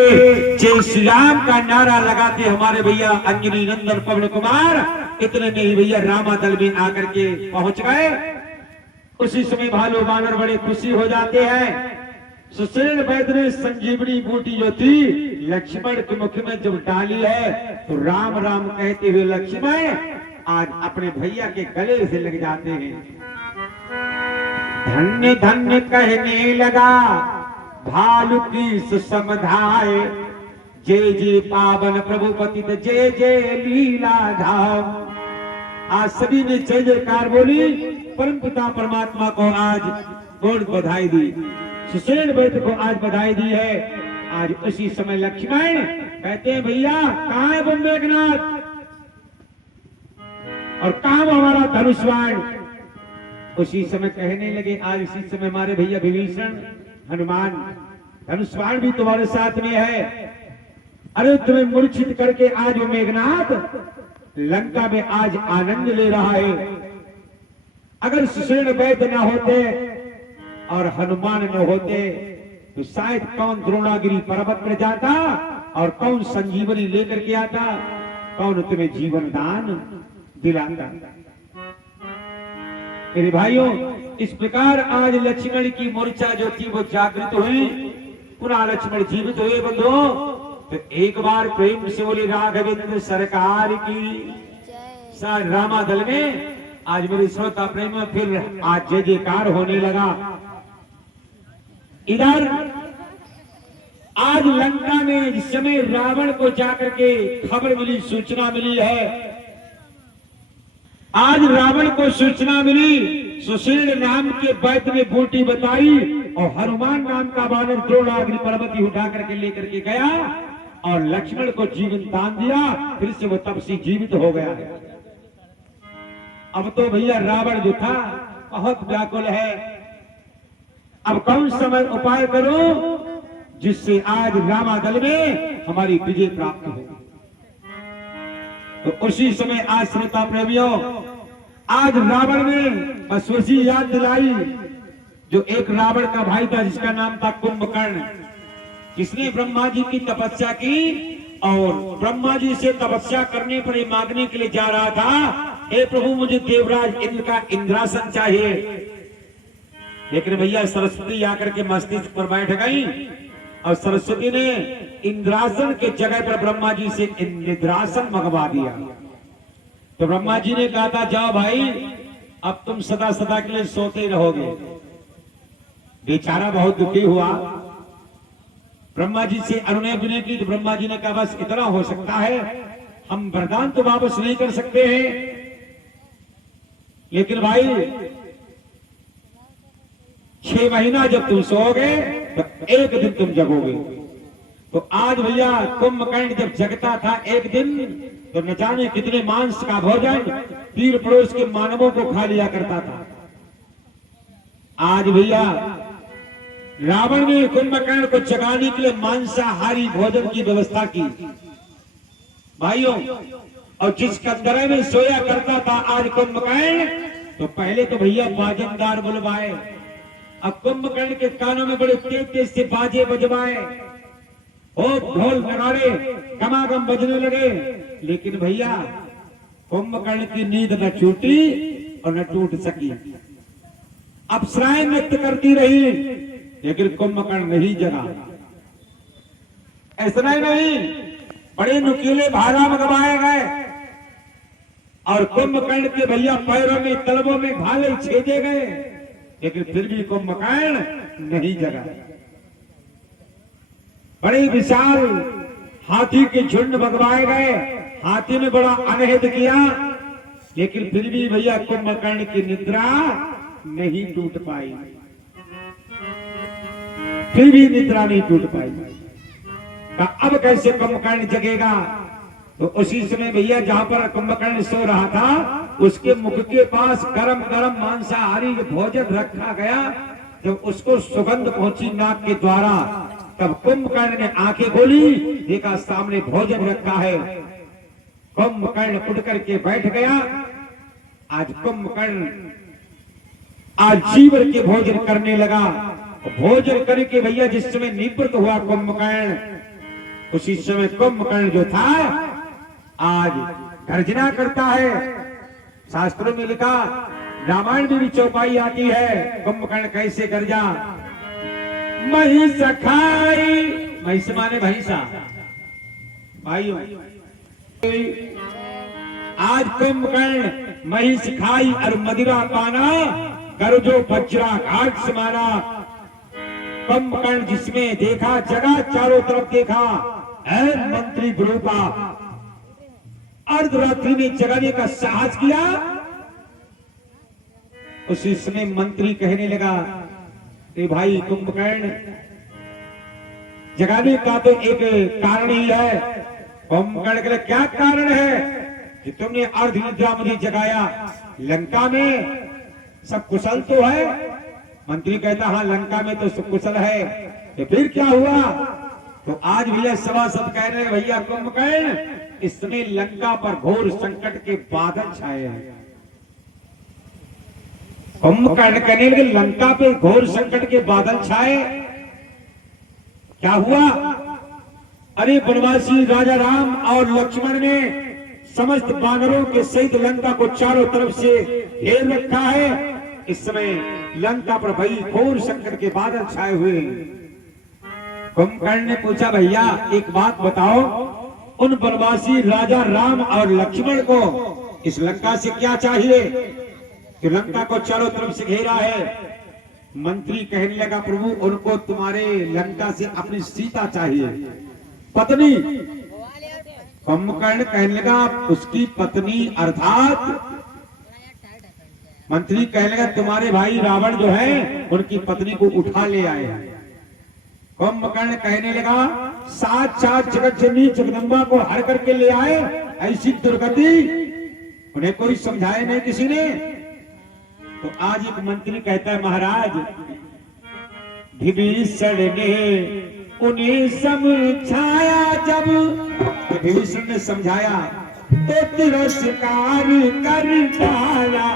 जय श्री राम का नारा लगाते हमारे भैया अंजनी नंदन पवन कुमार इतने में ही भैया रामा दल में आकर के पहुंच गए। उसी समय भालू बानर बड़े खुशी हो जाते हैं। सुशील वैद्य ने संजीवनी बूटी जो थी लक्ष्मण के मुख में जब डाली है तो राम राम कहते हुए लक्ष्मण आज अपने भैया के गले से लग जाते हैं। धन्य धन्य कहने लगा भालू की सुसमधाए, जय जय पावन प्रभु पतित जय जय लीला धाम। आज सभी ने जय जयकार बोली, परमपिता परमात्मा को आज बहुत बधाई दी, सुशील वैद्य को आज बधाई दी है। आज उसी समय लक्ष्मण कहते हैं भैया कहाँ है मेघनाथ और कहाँ हमारा धनुष्वाण। उसी समय कहने लगे आज इसी समय हमारे भैया विभीषण हनुमान धनुष्वाण भी तुम्हारे साथ में है। अरे तुम्हें मूर्छित करके आज वो मेघनाथ लंका में आज आनंद ले रहा है। अगर सुशील वैद्य न होते और हनुमान न होते तो शायद कौन द्रोणागिरी पर्वत पर जाता और कौन संजीवनी लेकर के आता, कौन तुम्हें जीवन दान दिलाता। मेरे भाइयों इस प्रकार आज लक्ष्मण की मूर्छा जो थी वो जागृत हुई, पुनः लक्ष्मण जीवित हुए। बंधुओं तो एक बार प्रेम से बोले राघवेंद्र सरकार की। रामा दल में आज मेरे श्रोता प्रेम में फिर आज जय जयकार होने लगा। इधर आज लंका में जिस समय रावण को जाकर के खबर मिली, सूचना मिली है, आज रावण को सूचना मिली सुशील नाम के वैद्य ने बूटी बताई और हनुमान नाम का बानर द्रोणाग्नि पर्वत ही उठा करके लेकर के गया और लक्ष्मण को जीवन दान दिया। फिर से वो तब से जीवित हो गया है। अब तो भैया रावण जो था बहुत व्याकुल है। अब कौन समय उपाय करो जिससे आज रामा दल में हमारी विजय प्राप्त हो। तो उसी समय आज श्रोता प्रेमियों आज रावण ने बस वही याद दिलाई जो एक रावण का भाई था जिसका नाम था कुंभकर्ण, जिसने ब्रह्मा जी की तपस्या की और ब्रह्मा जी से तपस्या करने पर मांगने के लिए जा रहा था, हे प्रभु मुझे देवराज इंद्र का इंद्रासन चाहिए। लेकिन भैया सरस्वती आकर के मस्तिष्क पर बैठ गई और सरस्वती ने इंद्रासन के जगह पर ब्रह्मा जी से निद्रासन मंगवा दिया। तो ब्रह्मा जी ने कहा था जाओ भाई अब तुम सदा सदा के लिए सोते रहोगे। बेचारा बहुत दुखी हुआ, ब्रह्मा जी से अनुनय विनय की तो ब्रह्मा जी ने कहा बस इतना हो सकता है, हम वरदान तो वापस नहीं कर सकते हैं, लेकिन भाई 6 महीना जब तुम सोओगे तो एक दिन तुम जगोगे। तो आज भैया कुंभकर्ण जब जगता था एक दिन तो न जाने कितने मांस का भोजन तीर पड़ोस के मानवों को खा लिया करता था। आज भैया रावण ने कुंभकर्ण को जगाने के लिए मांसाहारी भोजन की व्यवस्था की भाइयों। और जिस कंदरे में सोया करता था आज कुंभकर्ण, तो पहले तो भैया बाजनदार बुलवाए, अब कुंभकर्ण के कानों में बड़े तेज तेज से बाजे बजवाए, ओ ढोल नगाड़े गमागम बजने लगे। लेकिन भैया कुंभकर्ण की नींद न छूटी और न टूट सकी। अप्सराएं नृत्य करती रही लेकिन कुंभकर्ण नहीं जगा। ऐसा ही नहीं, बड़े नुकीले भाला मंगवाए गए और कुंभकर्ण के भैया पैरों में तलवों में भाले छेदे गए, लेकिन फिर भी कुंभकर्ण नहीं जगा। बड़े विशाल हाथी के झुंड मंगवाए गए, हाथी ने बड़ा अनहित किया, लेकिन फिर भी भैया कुंभकर्ण की निद्रा नहीं टूट पाई, फिर भी निद्रा नहीं टूट पाई। अब कैसे कुंभकर्ण जगेगा? तो उसी समय भैया जहां पर कुंभकर्ण सो रहा था उसके मुख के पास गरम गरम मांसाहारी भोजन रखा गया। जब उसको सुगंध पहुंची नाक के द्वारा, तब कुंभकर्ण ने आंखें खोली, देखा सामने भोजन रखा है। कुंभकर्ण उठ करके बैठ गया। आज कुंभकर्ण आज जीवन के भोजन करने लगा। भोजन करके भैया जिस समय निवृत्त हुआ कुंभकर्ण, उसी समय कुंभकर्ण जो था आज गर्जना करता है। शास्त्रों में लिखा, रामायण में भी चौपाई आती है, कुंभकर्ण कैसे गर्जा। महिष खाई, महिष माने भैंसा भाइयों, आज कुंभकर्ण महिष खाई और मदिरा पाना, गरजो वज्रा घाट समाना। कुंभकर्ण जिसमें देखा जगह चारों तरफ देखा, मंत्री विरूपा, अर्धरात्रि में जगाने का साहस किया। उसी समय मंत्री कहने लगा कि भाई कुंभकर्ण, जगाने का तो एक कारण ही है। कुंभकर्ण के लिए क्या कारण है कि तुमने अर्धनिद्रा मुझे जगाया? लंका में सब कुशल तो है? मंत्री कहता, हाँ लंका में तो सब कुशल है। तो फिर क्या हुआ? तो आज भैया सभासद कह रहे हैं, भैया कुंभकर्ण, इस समय लंका पर घोर संकट के बादल छाए हैं। कुंभकर्ण कहने लगे, लंका पे घोर संकट के बादल छाए, क्या हुआ? अरे वनवासी राजा राम और लक्ष्मण ने समस्त बानरों के सहित लंका को चारों तरफ से घेर रखा है। इस समय लंका पर भई घोर संकट के बादल छाए हुए। कुंभकर्ण ने पूछा, भैया एक बात बताओ, उन वनवासी राजा राम और लक्ष्मण को इस लंका से क्या चाहिए जो लंका को चारों तरफ से घेरा है? मंत्री कहने लगा, प्रभु उनको तुम्हारे लंका से अपनी सीता चाहिए, पत्नी। कुंभकर्ण कहने लगा, उसकी पत्नी अर्थात? मंत्री कहने लगा, तुम्हारे भाई रावण जो है उनकी पत्नी को उठा ले आए। कुंभकर्ण कहने लगा, साक्षात जगत जननी जगदम्बा को हर करके ले आए, ऐसी दुर्गति उन्हें कोई समझाए नहीं किसी ने। तो आज एक मंत्री कहता है, महाराज विभीषण ने उन्हें समझाया, जब विभीषण ने समझाया तो तिरस्कार कर डाला।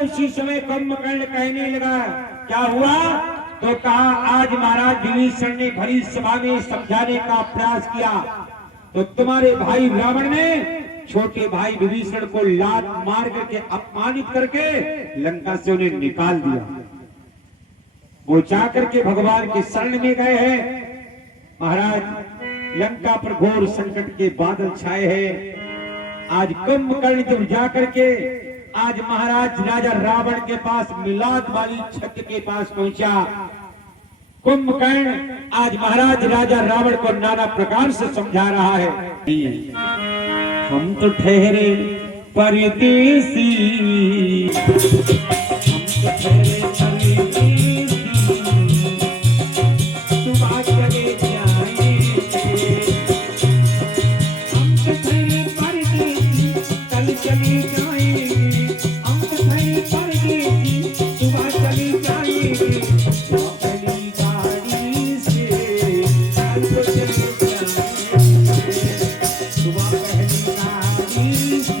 उसी समय कुंभकर्ण कहने लगा, क्या हुआ? तो कहा, आज महाराज विभीषण ने भरी सभा में समझाने का प्रयास किया, तो तुम्हारे भाई रावण ने छोटे भाई विभीषण को लात मार करके अपमानित करके लंका से उन्हें निकाल दिया। वो जाकर के भगवान के शरण में गए हैं। महाराज लंका पर घोर संकट के बादल छाए हैं। आज कुंभकर्ण जब जाकर के आज महाराज राजा रावण के पास मिलाद वाली छत के पास पहुंचा, कुंभकर्ण आज महाराज राजा रावण को नाना प्रकार से समझा रहा है। हम तो ठहरे परदेसी, हम तो ठहरे परदेसी, सुबह चले जाएंगे। हम तो ठहरे परदेसी, कल चले जाएंगे। हम तो ठहरे परदेसी, सुबह चले जाएंगे। पहली गाड़ी से कल तो चले जाएंगे। सुबह पहली गाड़ी से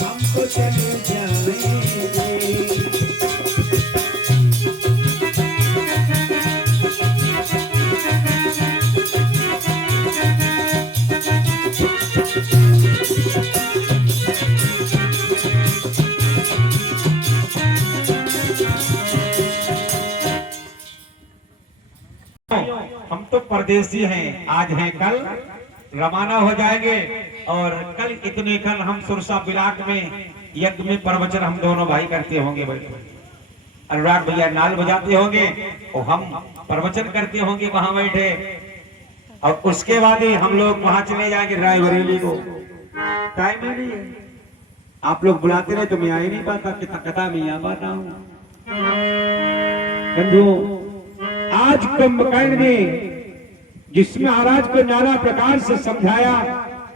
हम तो चले जाएंगे। हम तो परदेसी हैं, आज हैं कल रवाना हो जाएंगे। और कल हम सुरसा विराट में यज्ञ में प्रवचन हम दोनों भाई करते होंगे भाई। अनुराग भैया नाल बजाते होंगे और हम प्रवचन करते होंगे वहां बैठे। और उसके बाद ही हम लोग वहां चले जाएंगे रायबरेली को। टाइम ही नहीं है, आप लोग बुलाते रहे तो मैं आ ही नहीं पाता, कथा में आ पाता हूं। आज कुंभकर्ण ने जिसमें महाराज को नाना प्रकार से समझाया,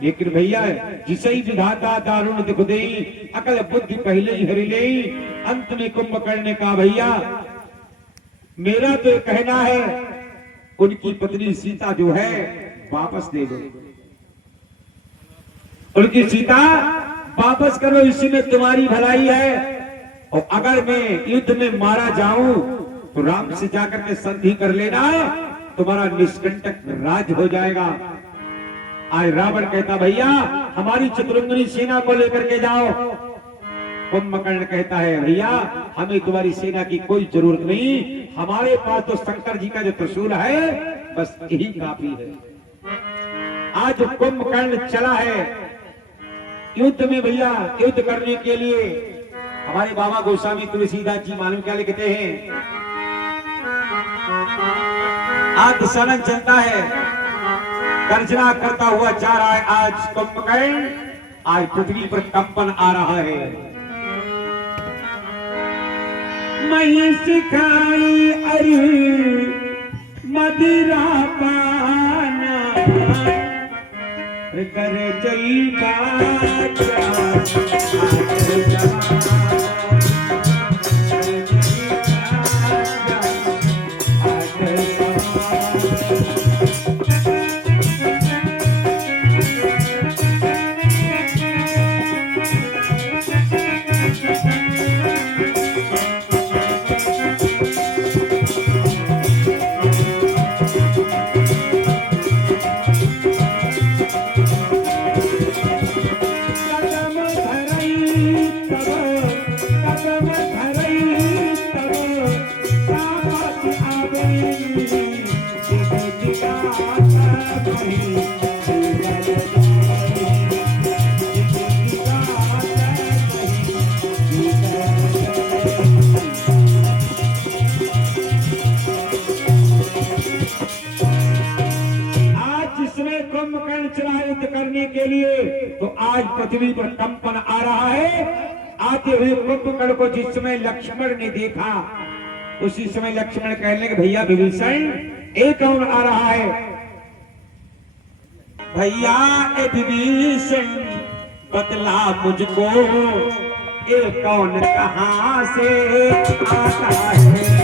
लेकिन भैया जिसे ही विधाता दारुण दुख देई, अकल बुद्धि पहले ही हरि लेई। अंत में कुंभकर्ण ने कहा भैया मेरा तो कहना है उनकी पत्नी सीता जो है वापस दे दो, उनकी सीता वापस करो, इसी में तुम्हारी भलाई है। और अगर मैं युद्ध में मारा जाऊं तो राम से जाकर के संधि कर लेना, तुम्हारा निष्कंटक राज हो जाएगा। आज रावण कहता भैया हमारी चतुरंगनी सेना को लेकर के जाओ। कुंभकर्ण कहता है भैया हमें तुम्हारी सेना की कोई जरूरत नहीं, हमारे पास तो शंकर जी का जो त्रिशूल है बस यही काफी है। आज कुंभकर्ण चला है युद्ध में भैया, युद्ध करने के लिए। हमारे बाबा गोस्वामी तुलसीदास जी मालूम क्या लिखते हैं, आज सनक चलता है, गर्जना करता हुआ जा रहा है आज कुंभकर्ण, आज पृथ्वी पर कंपन आ रहा है। मैं सिखाई अरे मदिरा पाना कर जई बाजा के लिए, तो आज पृथ्वी पर कंपन आ रहा है। आते हुए कुंभकर्ण को जिस समय लक्ष्मण ने देखा, उसी समय लक्ष्मण कहने लगे भैया विभीषण ये कौन आ रहा है? भैया ए विभीषण बतला मुझको ये कौन कहां से आता है?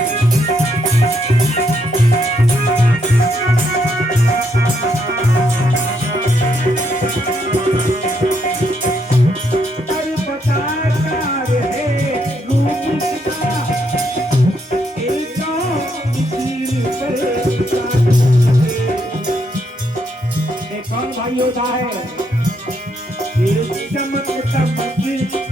होता है चमक चमक